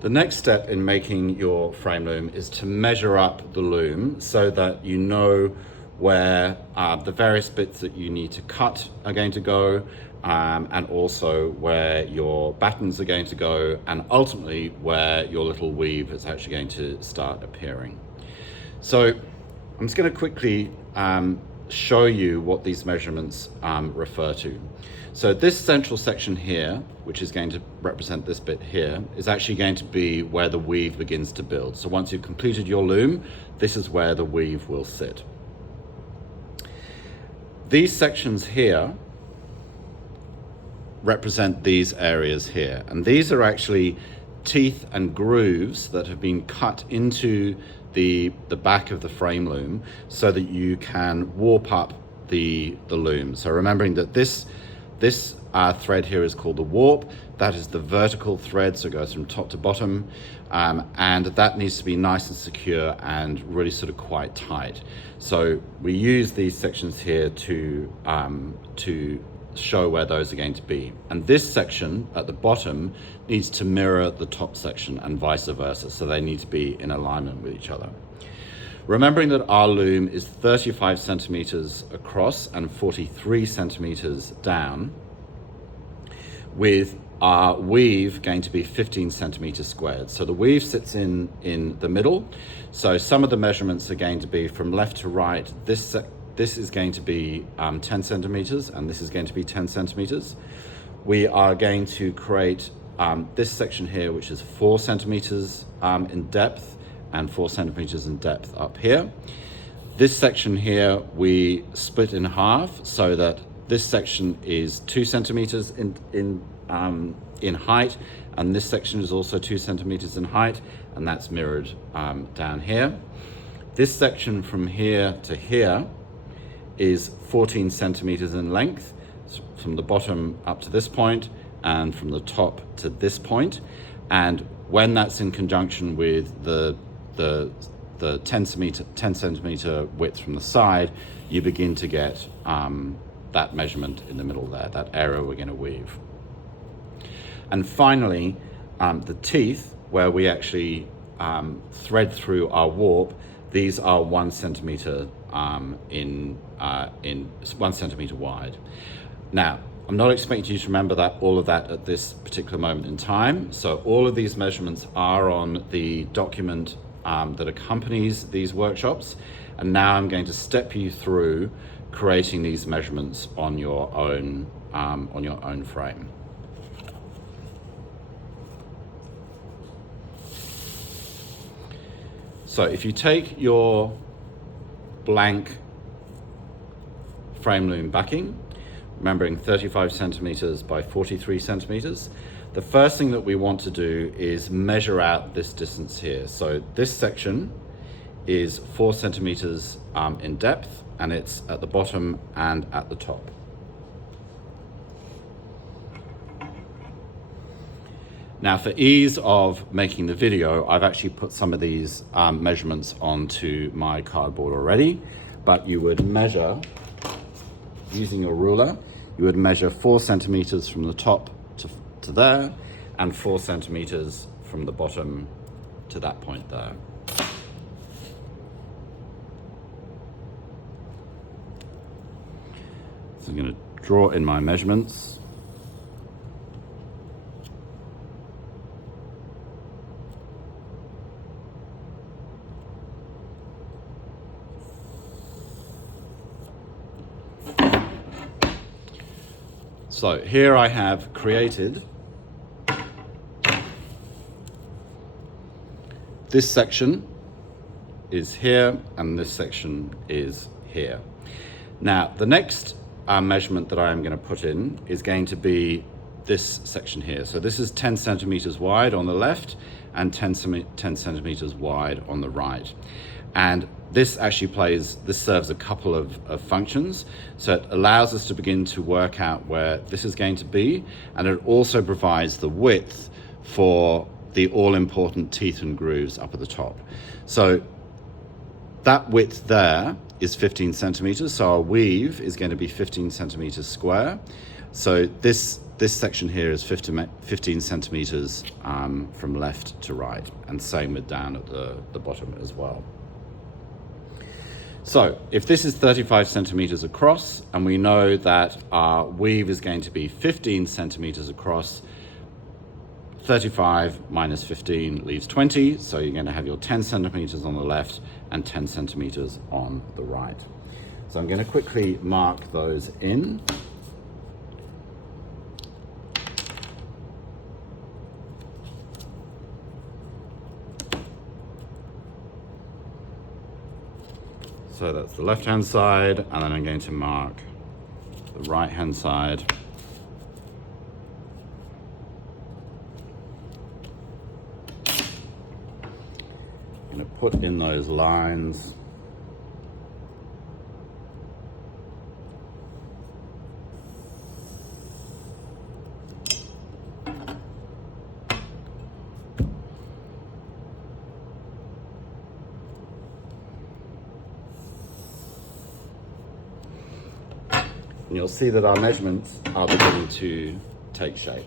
The next step in making your frame loom is to measure up the loom so that you know where the various bits that you need to cut are going to go, and also where your battens are going to go, and ultimately where your little weave is actually going to start appearing. So I'm just going to quickly show you what these measurements refer to. So this central section here, which is going to represent this bit here, is actually going to be where the weave begins to build. So once you've completed your loom, this is where the weave will sit. These sections here represent these areas here, and these are actually teeth and grooves that have been cut into the back of the frame loom so that you can warp up the loom. So remembering that this thread here is called the warp. That is the vertical thread, so it goes from top to bottom, and that needs to be nice and secure and really sort of quite tight. So we use these sections here to show where those are going to be. And this section at the bottom needs to mirror the top section and vice versa, so they need to be in alignment with each other. Remembering that our loom is 35 centimeters across and 43 centimeters down, with our weave going to be 15 centimeters squared. So the weave sits in the middle. So some of the measurements are going to be from left to right. This is going to be 10 centimeters, and this is going to be 10 centimeters. We are going to create this section here, which is 4 centimeters in depth, and 4 centimeters in depth up here. This section here we split in half so that this section is 2 centimeters in height, and this section is also 2 centimeters in height, and that's mirrored down here. This section from here to here is 14 centimeters in length, from the bottom up to this point and from the top to this point. And when that's in conjunction with the 10 centimeter width from the side, you begin to get that measurement in the middle there, that area we're going to weave. And finally, the teeth, where we actually thread through our warp, these are 1 centimeter in 1 centimeter wide. Now, I'm not expecting you to remember all of that at this particular moment in time. So all of these measurements are on the document that accompanies these workshops. And now I'm going to step you through creating these measurements on your own frame. So if you take your blank frame loom backing, remembering 35 centimeters by 43 centimeters, the first thing that we want to do is measure out this distance here. So this section is 4 centimeters in depth, and it's at the bottom and at the top. Now, for ease of making the video, I've actually put some of these measurements onto my cardboard already, but you would measure, using your ruler, you would measure 4 centimeters from the top to there, and 4 centimeters from the bottom to that point there. So I'm going to draw in my measurements. So here I have created this section is here, and this section is here. Now, the next measurement that I am going to put in is going to be this section here. So this is 10 centimeters wide on the left and 10 centimeters wide on the right. And this serves a couple of functions. So it allows us to begin to work out where this is going to be, and it also provides the width for the all-important teeth and grooves up at the top. So that width there is 15 centimeters, so our weave is going to be 15 centimeters square. So this section here is 15 centimeters from left to right, and same with down at the bottom as well. So if this is 35 centimeters across, and we know that our weave is going to be 15 centimeters across, 35 minus 15 leaves 20, so you're going to have your 10 centimeters on the left and 10 centimeters on the right. So I'm going to quickly mark those in. So that's the left-hand side, and then I'm going to mark the right-hand side. I'm going to put in those lines. And you'll see that our measurements are beginning to take shape.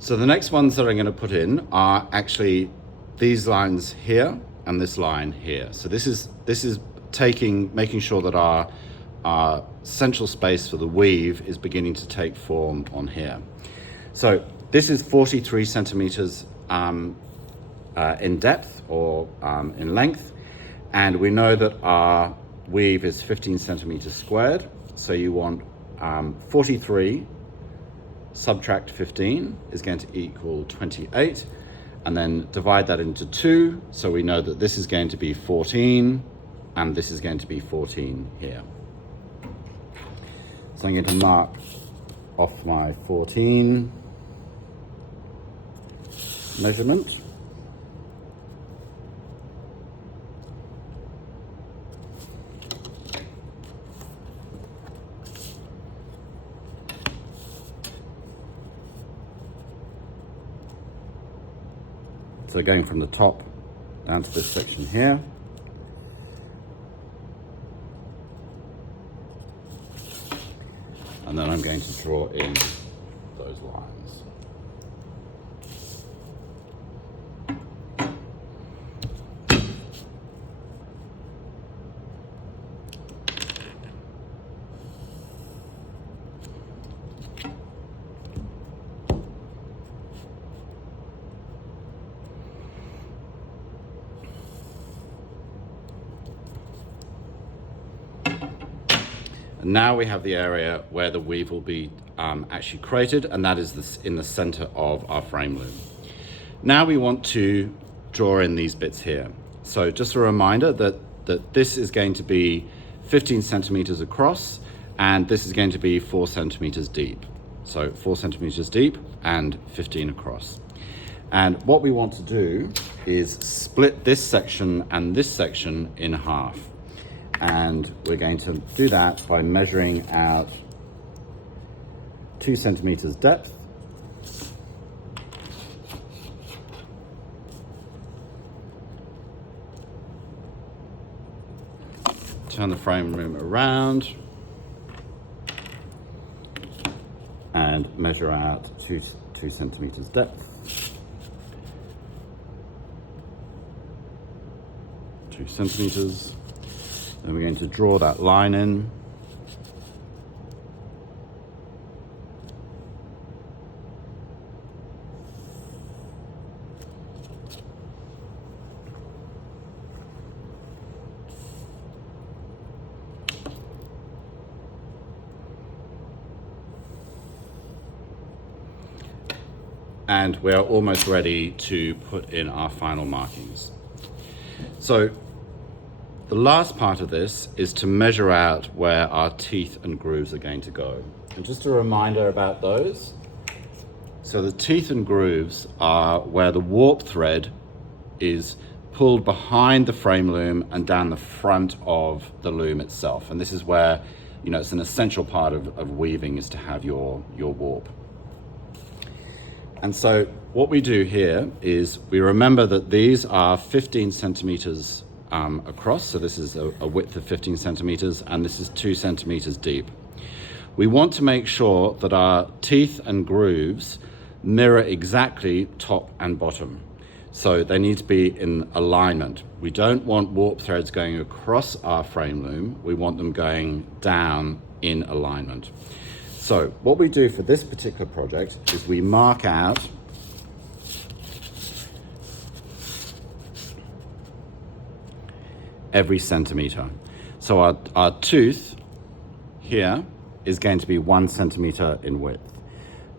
So the next ones that I'm going to put in are actually these lines here and this line here. So this is making sure that our central space for the weave is beginning to take form on here. So this is 43 centimeters in depth or in length. And we know that our weave is 15 centimeters squared. So you want 43 subtract 15 is going to equal 28. And then divide that into 2. So we know that this is going to be 14 and this is going to be 14 here. So I'm going to mark off my 14 measurement. So going from the top down to this section here. And then I'm going to draw in those lines. And now we have the area where the weave will be actually created, and that is in the center of our frame loom. Now we want to draw in these bits here. So just a reminder that this is going to be 15 centimeters across, and this is going to be 4 centimeters deep. So 4 centimeters deep and 15 across. And what we want to do is split this section and this section in half. And we're going to do that by measuring out 2 centimeters depth. Turn the frame loom around and measure out 2 centimeters depth. 2 centimeters. Then we're going to draw that line in. And we are almost ready to put in our final markings. So the last part of this is to measure out where our teeth and grooves are going to go. And just a reminder about those. So the teeth and grooves are where the warp thread is pulled behind the frame loom and down the front of the loom itself. And this is where, it's an essential part of weaving is to have your warp. And so what we do here is we remember that these are 15 centimeters across. So this is a width of 15 centimeters, and this is 2 centimeters deep. We want to make sure that our teeth and grooves mirror exactly top and bottom. So they need to be in alignment. We don't want warp threads going across our frame loom. We want them going down in alignment. So what we do for this particular project is we mark out every centimeter. So our tooth here is going to be 1 centimeter in width.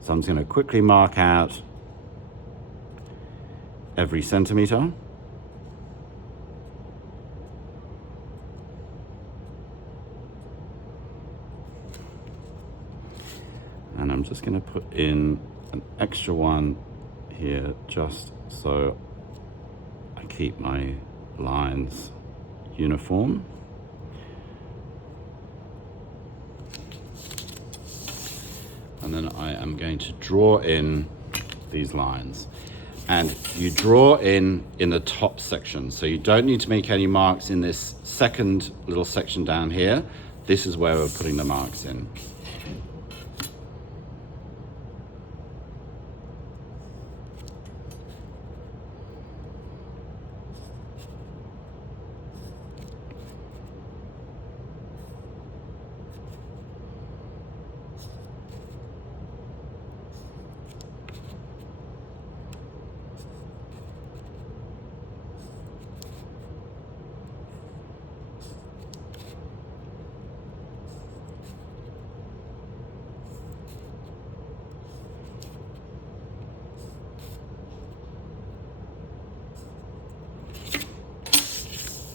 So I'm just going to quickly mark out every centimeter. And I'm just going to put in an extra one here just so I keep my lines uniform. And then I am going to draw in these lines. And you draw in the top section. So you don't need to make any marks in this second little section down here. This is where we're putting the marks in.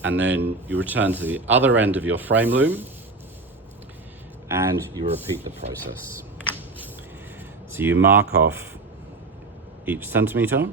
And then you return to the other end of your frame loom and you repeat the process. So you mark off each centimeter.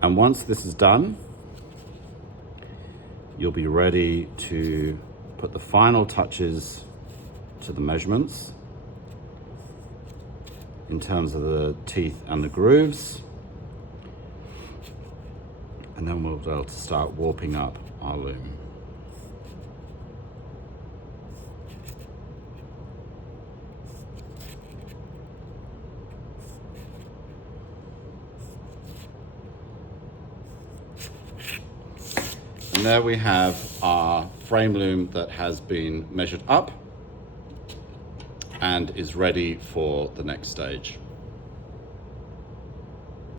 And once this is done, you'll be ready to put the final touches to the measurements in terms of the teeth and the grooves. And then we'll be able to start warping up our loom. And there we have our frame loom that has been measured up and is ready for the next stage.